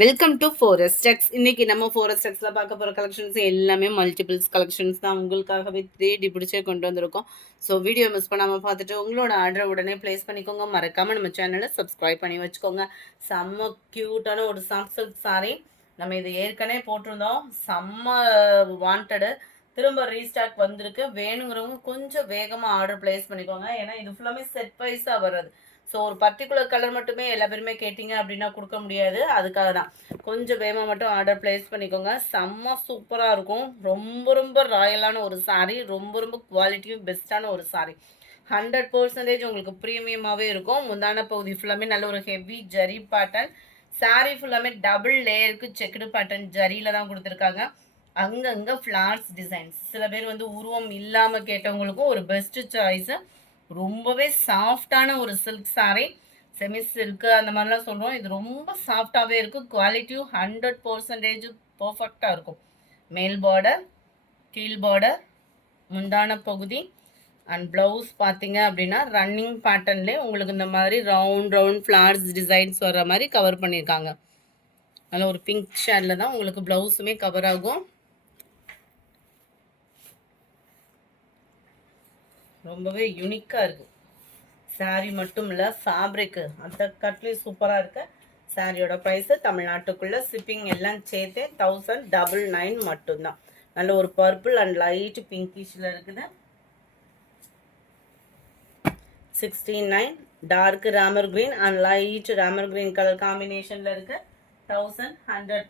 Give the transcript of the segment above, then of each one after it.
Welcome to forest டெக்ஸ். இன்னைக்கு நம்ம forest டெக்ஸ்ல பார்க்க போகிற கலெக்ஷன்ஸ் எல்லாமே மல்டிபிள்ஸ் கலெக்ஷன்ஸ் தான். உங்களுக்காகவே தேடி பிடிச்சே கொண்டு வந்திருக்கோம். ஸோ வீடியோ மிஸ் பண்ணாமல் பார்த்துட்டு உங்களோட ஆர்டரை உடனே ப்ளேஸ் பண்ணிக்கோங்க. மறக்காமல் நம்ம சேனலை சப்ஸ்கிரைப் பண்ணி வச்சுக்கோங்க. செம்ம க்யூட்டான ஒரு சாஃப்ட் சில்க் சாரீ. நம்ம இது ஏற்கனவே போட்டிருந்தோம். செம்ம வாண்டடு. திரும்ப ரீஸ்டாக் வந்திருக்கு. வேணுங்கிறவங்க கொஞ்சம் வேகமாக ஆர்டர் ப்ளேஸ் பண்ணிக்கோங்க. ஏன்னா இது ஃபுல்லாமே செட் வைஸாக வர்றது. ஸோ ஒரு பர்டிகுலர் கலர் மட்டுமே எல்லா பேருமே கேட்டிங்க அப்படின்னா கொடுக்க முடியாது. அதுக்காக தான் கொஞ்சம் வேகமாக மட்டும் ஆர்டர் ப்ளேஸ் பண்ணிக்கோங்க. செம்ம சூப்பராக இருக்கும். ரொம்ப ரொம்ப ராயலான ஒரு சாரீ. ரொம்ப ரொம்ப குவாலிட்டியும் பெஸ்ட்டான ஒரு சாரீ. 100% உங்களுக்கு ப்ரீமியமாகவே இருக்கும். முந்தான பகுதி ஃபுல்லாமே நல்ல ஒரு ஹெவி ஜரி பேட்டர்ன். சாரீ ஃபுல்லாமே டபுள் லேயருக்கு செக்குடு பேட்டர்ன் ஜரியில் தான் கொடுத்துருக்காங்க. அங்கங்கே ஃப்ளார்ஸ் டிசைன்ஸ். சில பேர் உருவம் இல்லாமல் கேட்டவங்களுக்கும் ஒரு பெஸ்ட்டு சாய்ஸு. ரொம்பவே சாஃப்டான ஒரு சில்க் சாரீ. செமி சில்க்கு அந்த மாதிரிலாம் சொல்கிறோம். இது ரொம்ப சாஃப்டாகவே இருக்கும். குவாலிட்டியும் 100% பர்ஃபெக்டாக இருக்கும். மேல் பார்டர், கீழ் பார்டர், முந்தான பகுதி அண்ட் ப்ளவுஸ் பார்த்தீங்க அப்படின்னா ரன்னிங் பேட்டர்ன்லேயே உங்களுக்கு இந்த மாதிரி ரவுண்ட் ஃப்ளார்ஸ் டிசைன்ஸ் வர்ற மாதிரி கவர் பண்ணியிருக்காங்க. அதில் ஒரு பிங்க் ஷேடில் தான் உங்களுக்கு ப்ளவுஸுமே கவர் ஆகும். ரொம்பவே யூனிக்காக இருக்குது. சாரீ மட்டும் இல்லை, ஃபேப்ரிக்கு அந்த கட்லேயும் சூப்பராக இருக்குது. சாரியோட ப்ரைஸு தமிழ்நாட்டுக்குள்ளே ஷிப்பிங் எல்லாம் சேர்த்து 1099 மட்டும்தான். நல்ல ஒரு பர்பிள் அண்ட் லைட் பிங்கிஷில் இருக்குது. 69. Dark Ramar green and light Ramar green colour காம்பினேஷனில் இருக்குது. 1100.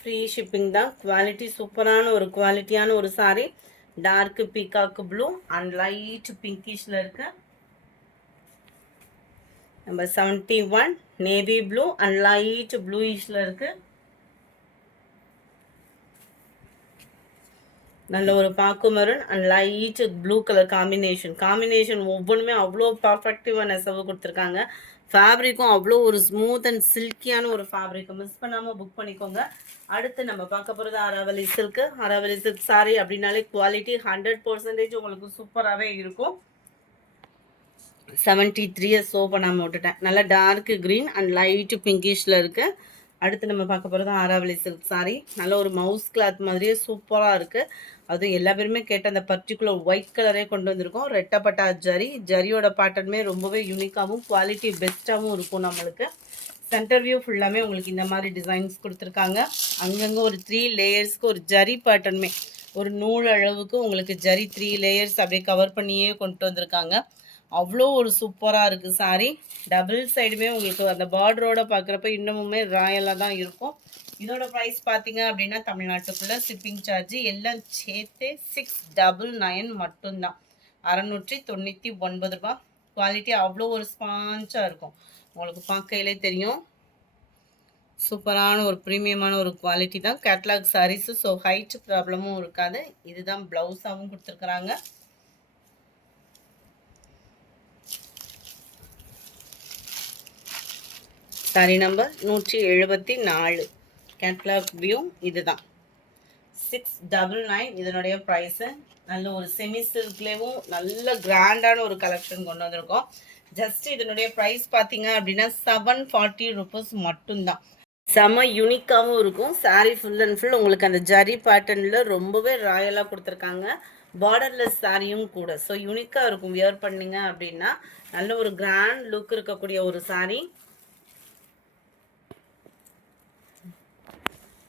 ஃப்ரீ ஷிப்பிங் தான். குவாலிட்டி சூப்பரான ஒரு குவாலிட்டியான ஒரு sari. Dark peacock blue and light பிங்கிஷில் இருக்குது. Number 71 navy blue and light ப்ளூயிஷில் இருக்குது. நல்ல ஒரு பாக்கு maroon and light blue colour combination ஒவ்வொன்றுமே அவ்வளோ பர்ஃபெக்டிவாக நெசவு கொடுத்துருக்காங்க. ஃபேப்ரிக்கும் அவ்வளோ ஒரு ஸ்மூத் அண்ட் சில்கியான ஒரு ஃபேப்ரிக்கை மிஸ் பண்ணாமல் புக் பண்ணிக்கோங்க. அடுத்து நம்ம பார்க்க போகிறது அரவலி சில்க்கு. அரவலி சில்க் சாரீ அப்படின்னாலே குவாலிட்டி 100% உங்களுக்கு சூப்பராகவே இருக்கும். 73 ஷோ பண்ணாமல் விட்டுட்டேன். நல்லா டார்க் க்ரீன் அண்ட் லைட்டு பிங்கிஷில் இருக்குது. அடுத்து நம்ம பார்க்க போகிறது ஆராவளி சில்க் சாரீ. நல்ல ஒரு மவுஸ் கிளாத் மாதிரியே சூப்பராக இருக்குது. அதுவும் எல்லா பேருமே கேட்ட அந்த பர்டிகுலர் ஒயிட் கலரே கொண்டு வந்திருக்கோம். ரெட்டப்பட்டா ஜரியோட பேட்டர்னுமே ரொம்பவே யூனிக்காகவும் குவாலிட்டி பெஸ்ட்டாகவும் இருக்கும். நம்மளுக்கு சென்டர் வியூ ஃபுல்லாமே உங்களுக்கு இந்த மாதிரி டிசைன்ஸ் கொடுத்துருக்காங்க. அங்கங்கே ஒரு 3 லேயர்ஸ்க்கு ஒரு ஜரி பேட்டர்னுமே ஒரு நூல் அளவுக்கு உங்களுக்கு ஜரி 3 லேயர்ஸ் அப்படியே கவர் பண்ணியே கொண்டு வந்திருக்காங்க. அவ்வளோ ஒரு சூப்பராக இருக்குது சாரீ. டபுள் சைடுமே உங்களுக்கு அந்த பார்டரோட பார்க்குறப்ப இன்னமுமே ராயலாக தான் இருக்கும். இதோட ப்ரைஸ் பார்த்தீங்க அப்படின்னா தமிழ்நாட்டுக்குள்ளே ஷிப்பிங் சார்ஜ் எல்லாம் சேர்த்து 699 மட்டும்தான். 699 ரூபா. குவாலிட்டி அவ்வளோ ஒரு ஸ்பான்ச்சாக இருக்கும். உங்களுக்கு பார்க்கையிலே தெரியும். சூப்பரான ஒரு ப்ரீமியமான ஒரு குவாலிட்டி தான். Catalogue sarees. ஸோ ஹைட் ப்ராப்ளமும் இருக்காது. இதுதான் ப்ளவுஸாகவும் கொடுத்துருக்குறாங்க. Sorry number 174. கேட்லாக் வியூ இதுதான். 699 இதனுடைய ப்ரைஸு. நல்ல ஒரு செமி சில்க்லேயும் நல்ல கிராண்டான ஒரு கலெக்ஷன் கொண்டு வந்திருக்கோம். ஜஸ்ட் இதனுடைய ப்ரைஸ் பார்த்தீங்க அப்படின்னா 740 ருபீஸ் மட்டும்தான். செம யூனிக்காகவும் இருக்கும். சாரீ ஃபுல் அண்ட் ஃபுல் உங்களுக்கு அந்த ஜரி பேட்டர்னில் ரொம்பவே ராயலாக கொடுத்துருக்காங்க. பார்டர்லெஸ் சாரியும் கூட. ஸோ யூனிக்காக இருக்கும். வியர் பண்ணிங்க அப்படின்னா நல்ல ஒரு கிராண்ட் லுக் இருக்கக்கூடிய ஒரு சாரீ.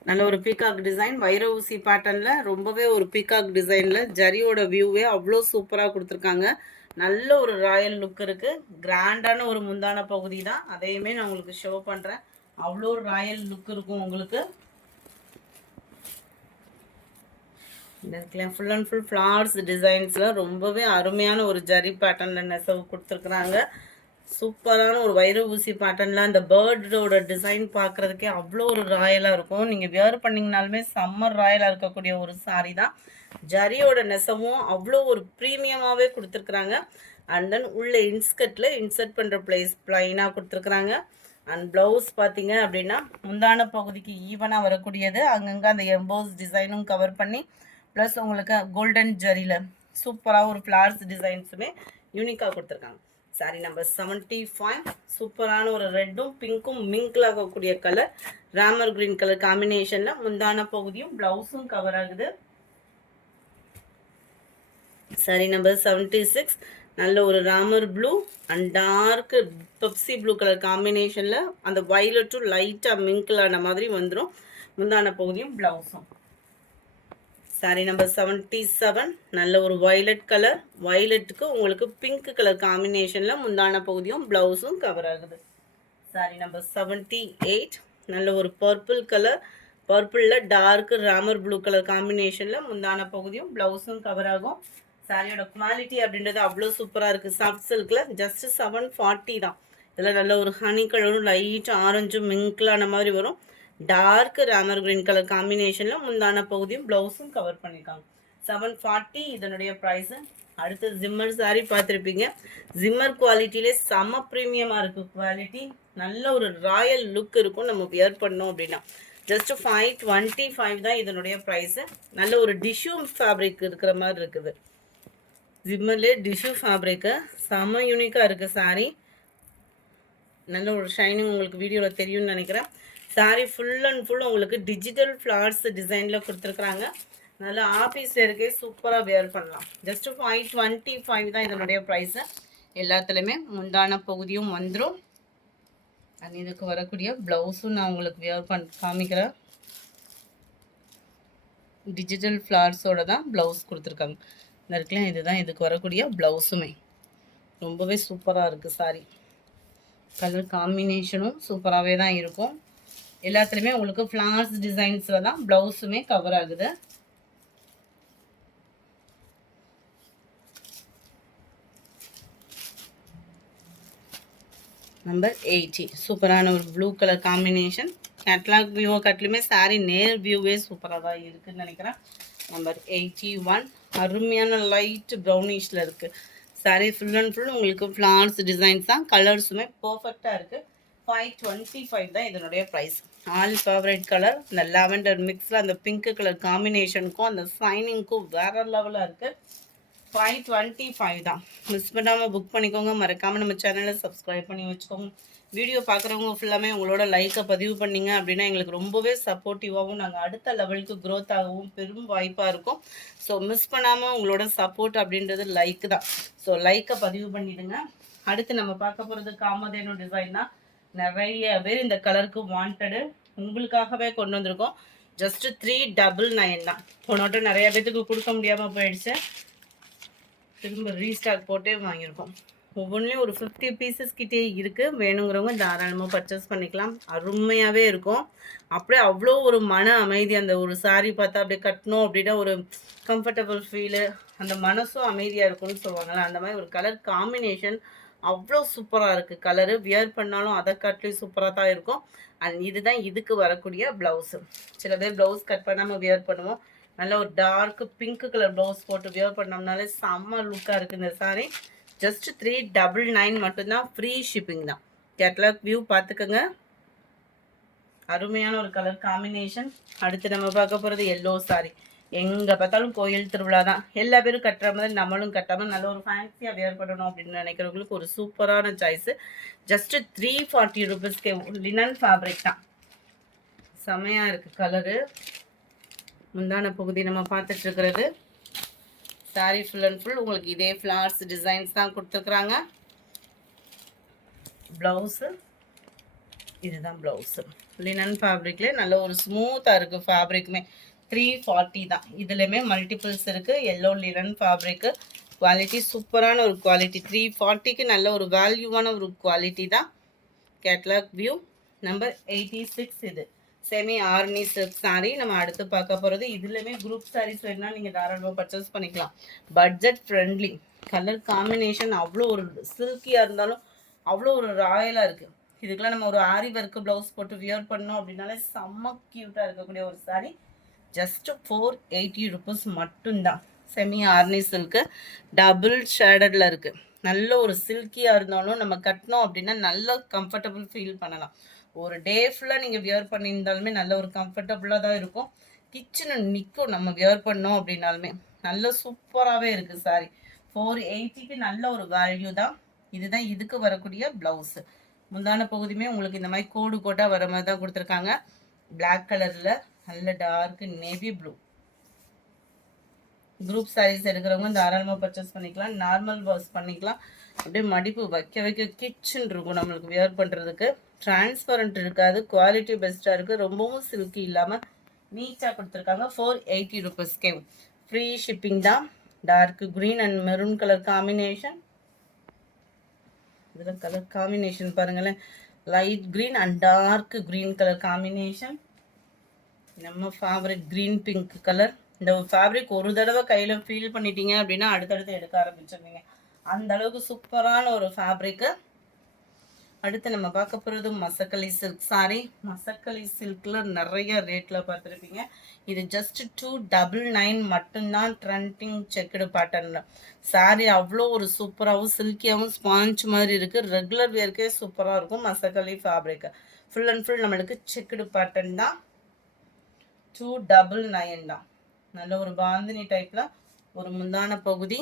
நல்ல ஒரு பீகாக் டிசைன் வைர ஊசி பேட்டர்னில் ரொம்பவே ஒரு பீகாக் டிசைனில் ஜரியோட வியூவே அவ்வளோ சூப்பராக கொடுத்துருக்காங்க. நல்ல ஒரு ராயல் லுக் இருக்குது. கிராண்டான ஒரு முந்தான பகுதி தான். அதையுமே நான் உங்களுக்கு ஷோ பண்ணுறேன். அவ்வளோ ஒரு ராயல் லுக் இருக்கும் உங்களுக்கு. இந்த ஃபுல் அண்ட் ஃபுல் ஃப்ளார்ஸ் டிசைன்ஸில் ரொம்பவே அருமையான ஒரு ஜரி பேட்டர்னில் நெசவு கொடுத்துருக்குறாங்க. சூப்பரான ஒரு வைர ஊசி பேட்டர்னில் அந்த பேர்டோட டிசைன் பார்க்குறதுக்கே அவ்வளோ ஒரு ராயலாக இருக்கும். நீங்கள் வியர் பண்ணிங்கனாலுமே சம்மர் ராயலாக இருக்கக்கூடிய ஒரு சாரீ தான். ஜரியோட நெசவும் அவ்வளோ ஒரு ப்ரீமியமாகவே கொடுத்துருக்குறாங்க. அண்ட் தென் உள்ள இன்ஸ்கர்ட்டில் இன்சர்ட் பண்ணுற ப்ளைனாக கொடுத்துருக்குறாங்க. அண்ட் ப்ளவுஸ் பார்த்தீங்க அப்படின்னா முந்தான பகுதிக்கு ஈவனாக வரக்கூடியது. அங்கங்கே அந்த எம்போஸ் டிசைனும் கவர் பண்ணி ப்ளஸ் உங்களுக்கு கோல்டன் ஜரியில் சூப்பராக ஒரு ஃப்ளார்ஸ் டிசைன்ஸுமே யூனிக்காக கொடுத்துருக்காங்க. சாரி நம்பர் 75. சூப்பரான ஒரு ரெட்டும் பிங்க்கும் மிங்கிள் ஆகக்கூடிய கலர், ராமர் கிரீன் கலர் காம்பினேஷன்ல முந்தான பகுதியும் பிளவுஸும் கவர் ஆகுது. சாரி நம்பர் 76. நல்ல ஒரு Ramar blue and dark Pepsi blue colour காம்பினேஷனில் அந்த வயலட்டும் லைட்டாக மிங்கிளான மாதிரி வந்துடும். முந்தான பகுதியும் ப்ளவுஸும். Sorry number 77. நல்ல ஒரு வயலட் கலர், வயலட்டுக்கு உங்களுக்கு பிங்க் கலர் காம்பினேஷனில் முந்தான பகுதியும் ப்ளவுஸும் கவர் ஆகுது. சாரி நம்பர் 78. நல்ல ஒரு பர்பிள் கலர், பர்பிளில் டார்க் ராமர் ப்ளூ கலர் காம்பினேஷனில் முந்தான பகுதியும் ப்ளவுஸும் கவர் ஆகும். சாரியோட குவாலிட்டி அப்படின்றது அவ்வளோ சூப்பராக இருக்குது. சாஃப்ட் சில்கில் ஜஸ்ட் 740 தான். இதில் நல்ல ஒரு ஹனி கலரும் லைட் ஆரஞ்சும் மிங்கிளான மாதிரி வரும். டார்க் ராமர் கிரீன் கலர் காம்பினேஷனில் முந்தான பகுதியும் ப்ளவுஸும் கவர் பண்ணியிருக்காங்க. 740 இதனுடைய ப்ரைஸு. அடுத்து ஜிம்மர் சாரி பார்த்துருப்பீங்க. ஜிம்மர் குவாலிட்டியிலே செம ப்ரீமியமாக இருக்குது குவாலிட்டி. நல்ல ஒரு ராயல் லுக் இருக்கும் நம்ம வியர் பண்ணோம் அப்படின்னா. ஜஸ்ட் 525 தான் இதனுடைய ப்ரைஸு. நல்ல ஒரு டிஷ்யூ ஃபேப்ரிக் இருக்கிற மாதிரி இருக்குது. ஜிம்மர்லேயே டிஷ்யூ ஃபேப்ரிக்கு செம்ம யூனிக்காக இருக்குது சாரீ. நல்ல ஒரு ஷைனிங் உங்களுக்கு வீடியோவில் தெரியும்னு நினைக்கிறேன். சாரீ ஃபுல் அண்ட் ஃபுல் உங்களுக்கு டிஜிட்டல் ஃப்ளார்ஸ் டிசைனில் கொடுத்துருக்குறாங்க. நல்ல ஆஃபீஸ் வேர்க்கே சூப்பராக வேர் பண்ணலாம். ஜஸ்ட் 525 தான் இதனுடைய ப்ரைஸு. எல்லாத்துலேயுமே முந்தான பகுதியும் வந்துடும். அண்ட் இதுக்கு வரக்கூடிய ப்ளவுஸும் நான் உங்களுக்கு வேர் காமிக்கிறேன். டிஜிட்டல் ஃப்ளார்ஸோடு தான் ப்ளவுஸ் கொடுத்துருக்காங்க. இந்த இருக்கலாம், இதுதான் இதுக்கு வரக்கூடிய ப்ளவுஸுமே. ரொம்பவே சூப்பராக இருக்குது சாரி. கலர் காம்பினேஷனும் சூப்பராகவே தான் இருக்கும். எல்லாத்துலேயுமே உங்களுக்கு ஃப்ளார்ஸ் டிசைன்ஸில் தான் ப்ளவுஸுமே கவர் ஆகுது. நம்பர் 80. சூப்பரான ஒரு blue colour combination. Catalogue view கட்லையுமே சாரீ நேர் வியூவே சூப்பராக தான் இருக்குதுன்னு நினைக்கிறேன். நம்பர் 81. அருமையான லைட் ப்ரௌனிஷில் இருக்குது சாரீ. ஃபுல் அண்ட் ஃபுல் உங்களுக்கு ஃப்ளார்ஸ் டிசைன்ஸ் தான். கலர்ஸுமே பர்ஃபெக்டாக இருக்குது. 525 தான் இதனுடைய ப்ரைஸ். All favourite colour. இந்த லாவெண்டர் மிக்ஸில் அந்த பிங்க் கலர் காம்பினேஷனுக்கும் அந்த ஷைனிங்க்கும் வேறு லெவலாக இருக்குது. 525 தான். மிஸ் பண்ணாமல் புக் பண்ணிக்கோங்க. மறக்காமல் நம்ம சேனலை சப்ஸ்கிரைப் பண்ணி வச்சுக்கோங்க. வீடியோ பார்க்குறவங்க ஃபுல்லாமே உங்களோட லைக்கை பதிவு பண்ணிங்க அப்படின்னா எங்களுக்கு ரொம்பவே சப்போர்ட்டிவாகவும் நாங்கள் அடுத்த லெவலுக்கு க்ரோத் ஆகவும் பெரும் வாய்ப்பாக இருக்கும். ஸோ மிஸ் பண்ணாமல் உங்களோட சப்போர்ட் அப்படின்றது லைக் தான். ஸோ லைக்கை பதிவு பண்ணிவிடுங்க. அடுத்து நம்ம பார்க்க போகிறது காமதேனு டிசைன் தான். நிறைய பேர் இந்த கலருக்கு வாண்டடு உங்களுக்காகவே கொண்டு வந்திருக்கோம். ஜஸ்ட்டு 399 தான். போனோட்டம் நிறைய பேத்துக்கு கொடுக்க முடியாமல் போயிடுச்சு. திரும்ப ரீஸ்டாக் போட்டே வாங்கியிருக்கோம். ஒவ்வொன்றிலையும் ஒரு 50 பீசஸ் கிட்டே இருக்குது. வேணுங்கிறவங்க தாராளமாக பர்ச்சேஸ் பண்ணிக்கலாம். அருமையாகவே இருக்கும். அப்படியே அவ்வளோ ஒரு மன அமைதி. அந்த ஒரு சாரீ பார்த்தா அப்படியே கட்டணும் அப்படின்னா ஒரு கம்ஃபர்டபுள் ஃபீலு, அந்த மனசும் அமைதியாக இருக்கும்னு சொல்லுவாங்கள்ல, அந்த மாதிரி ஒரு கலர் காம்பினேஷன் அவ்வளோ சூப்பராக இருக்குது. கலரு வியர் பண்ணாலும் அதை காட்டிலையும் சூப்பராக தான் இருக்கும். அண்ட் இதுதான் இதுக்கு வரக்கூடிய ப்ளவுஸு. சில பேர் ப்ளவுஸ் கட் பண்ணாமல் வியர் பண்ணுவோம். நல்ல ஒரு டார்க் பிங்க் கலர் ப்ளவுஸ் போட்டு வியர் பண்ணோம்னாலே செம்ம லுக்காக இருக்குது இந்த சாரீ. ஜஸ்ட் 399 மட்டும்தான். ஃப்ரீ ஷிப்பிங் தான். கேட்லாக் வியூ பார்த்துக்கோங்க. அருமையான ஒரு கலர் காம்பினேஷன். அடுத்து நம்ம பார்க்க போகிறது எல்லோ சாரீ. எங்கே பார்த்தாலும் கோயில் திருவிழா தான். எல்லா பேரும் கட்டுற மாதிரி நம்மளும் கட்டாமல் நல்ல ஒரு ஃபேன்சியாக வியர் பண்ணணும் அப்படின்னு நினைக்கிறவங்களுக்கு ஒரு சூப்பரான சாய்ஸு. ஜஸ்ட்டு 340 ருபீஸ்க்கே லினன் ஃபேப்ரிக் தான். செமையாக இருக்குது கலரு. முந்தான பகுதி நம்ம பார்த்துட்ருக்கிறது. சாரீ ஃபுல் அண்ட் ஃபுல் உங்களுக்கு இதே ஃப்ளார்ஸ் டிசைன்ஸ் தான் கொடுத்துருக்குறாங்க. ப்ளவுஸு இதுதான் ப்ளவுஸு. லினன் ஃபேப்ரிக்லேயே நல்ல ஒரு ஸ்மூத்தாக இருக்குது ஃபேப்ரிக்குமே. 340 தான். இதுலேயுமே மல்டிபிள்ஸ் இருக்குது. எல்லோ லினன் ஃபேப்ரிக்கு குவாலிட்டி சூப்பரான ஒரு குவாலிட்டி. 340க்கு நல்ல ஒரு வேல்யூவான ஒரு குவாலிட்டி தான். Catalogue view number 86. இது செமி ஆர்னி சில்க் சாரீ. நம்ம அடுத்து பார்க்க போகிறது இதுலேயுமே குரூப் சாரீஸ் வேணுன்னா நீங்கள் தாராளமாக பர்ச்சேஸ் பண்ணிக்கலாம். Budget friendly. கலர் காம்பினேஷன் அவ்வளோ ஒரு சில்கியாக இருந்தாலும் அவ்வளோ ஒரு ராயலாக இருக்குது. இதுக்கெல்லாம் நம்ம ஒரு ஆரி ஒர்க்கு ப்ளவுஸ் போட்டு வியர் பண்ணோம் அப்படின்னாலே செம்ம க்யூட்டாக இருக்கக்கூடிய ஒரு சாரீ. ஜஸ்ட்டு 480 ருபீஸ் மட்டும்தான். செமி ஆர்னி சில்க்கு டபுள் ஷேடடில் இருக்குது. நல்ல ஒரு சில்கியாக இருந்தாலும் நம்ம கட்டினோம் அப்படின்னா நல்ல கம்ஃபர்டபுள் ஃபீல் பண்ணலாம். ஒரு டே ஃபுல்லாக நீங்கள் வியர் பண்ணியிருந்தாலுமே நல்ல ஒரு கம்ஃபர்டபுளாக தான் இருக்கும். கிச்சனு நிற்கும் நம்ம வியர் பண்ணோம் அப்படின்னாலுமே. நல்ல சூப்பராகவே இருக்குது சாரி. 480க்கு நல்ல ஒரு வேல்யூ தான். இதுதான் இதுக்கு வரக்கூடிய ப்ளவுஸு. முந்தான பகுதியுமே உங்களுக்கு இந்த மாதிரி கோடு கோட்டாக வர மாதிரி தான் கொடுத்துருக்காங்க. பிளாக் கலரில் நல்ல dark navy blue. Group saris எடுக்கிறவங்க தாராளமாக பர்ச்சேஸ் பண்ணிக்கலாம். நார்மல் வாஷ் பண்ணிக்கலாம். அப்படியே மடிப்பு வைக்க கிச்சன் இருக்கும் நம்மளுக்கு வியர் பண்ணுறதுக்கு. டிரான்ஸ்பரண்ட் இருக்காது. குவாலிட்டி பெஸ்ட்டாக இருக்குது. ரொம்பவும் சில்கி இல்லாமல் நீட்டாக கொடுத்துருக்காங்க. 480 rupees. ஃப்ரீ ஷிப்பிங் தான். Dark green and maroon colour combination. இதில் கலர் காம்பினேஷன் பாருங்களேன். Light green and dark green colour combination. நம்ம ஃபேப்ரிக் க்ரீன் பிங்க் கலர். இந்த ஃபேப்ரிக் ஒரு தடவை கையில் ஃபீல் பண்ணிட்டீங்க அப்படின்னா அடுத்தடுத்து எடுக்க ஆரம்பிச்சிருவீங்க. அந்த அளவுக்கு சூப்பரான ஒரு ஃபேப்ரிக்கு. அடுத்து நம்ம பார்க்க போகிறது மசக்கலி சில்க் சாரி. மசக்கலி சில்கில் நிறைய ரேட்டில் பார்த்துருப்பீங்க. இது ஜஸ்ட் 299 மட்டும்தான். Trending checked pattern sorry. அவ்வளோ ஒரு சூப்பராகவும் சில்கியாகவும் ஸ்பாஞ்ச் மாதிரி இருக்குது. ரெகுலர் வியர்க்கே சூப்பராக இருக்கும். மசக்கலி ஃபேப்ரிக் ஃபுல் அண்ட் ஃபுல் நம்மளுக்கு செக்குடு பேட்டர்ன் தான். 299 தான். நல்ல ஒரு பாந்தினி டைப்பில் ஒரு முந்தான பகுதி.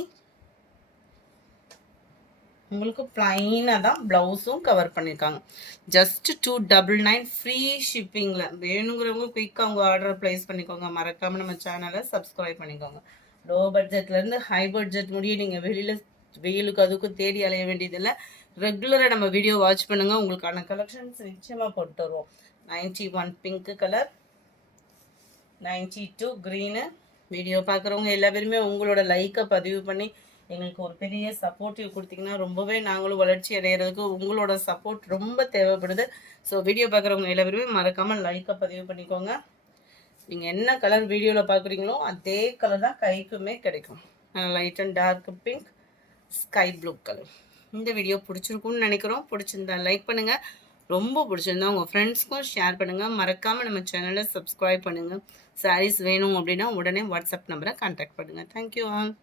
உங்களுக்கு பிளைனாக தான் ப்ளவுஸும் கவர் பண்ணியிருக்காங்க. ஜஸ்ட் 299 ஃப்ரீ ஷிப்பிங்கில். வேணுங்கிறவங்க குயிக்காக உங்கள் ஆர்டரை ப்ளேஸ் பண்ணிக்கோங்க. மறக்காமல் நம்ம சேனலை சப்ஸ்கிரைப் பண்ணிக்கோங்க. லோ பட்ஜெட்லேருந்து ஹை பட்ஜெட் முடிய நீங்கள் வெளியில் வெயிலுக்கு அதுக்கும் தேடி அலைய வேண்டியதில்லை. ரெகுலராக நம்ம வீடியோ வாட்ச் பண்ணுங்கள். உங்களுக்கான கலெக்ஷன்ஸ் நிச்சயமாக போட்டு வருவோம். 91 பிங்க் கலர், 92 க்ரீனு. வீடியோ பார்க்குறவங்க எல்லா பேருமே உங்களோட லைக்கை பதிவு பண்ணி எங்களுக்கு ஒரு பெரிய சப்போர்ட்டிவ் கொடுத்தீங்கன்னா ரொம்பவே நாங்களும் வளர்ச்சி அடைகிறதுக்கு உங்களோட சப்போர்ட் ரொம்ப தேவைப்படுது. ஸோ வீடியோ பார்க்குறவங்க எல்லா பேருமே மறக்காமல் லைக்கை பதிவு பண்ணிக்கோங்க. நீங்கள் என்ன கலர் வீடியோவில் பார்க்குறீங்களோ அதே கலர் தான் கைக்குமே கிடைக்கும். Light and dark pink, sky blue colour. இந்த வீடியோ பிடிச்சிருக்குன்னு நினைக்கிறோம். பிடிச்சிருந்தா லைக் பண்ணுங்கள். ரொம்ப பிடிச்சிருந்தா உங்கள் ஃப்ரெண்ட்ஸ்க்கும் ஷேர் பண்ணுங்கள். மறக்காமல் நம்ம சேனலை சப்ஸ்கிரைப் பண்ணுங்கள். சாரீஸ் வேணும் அப்படின்னா உடனே வாட்ஸ்அப் நம்பரை கான்டாக்ட் பண்ணுங்கள். Thank you all.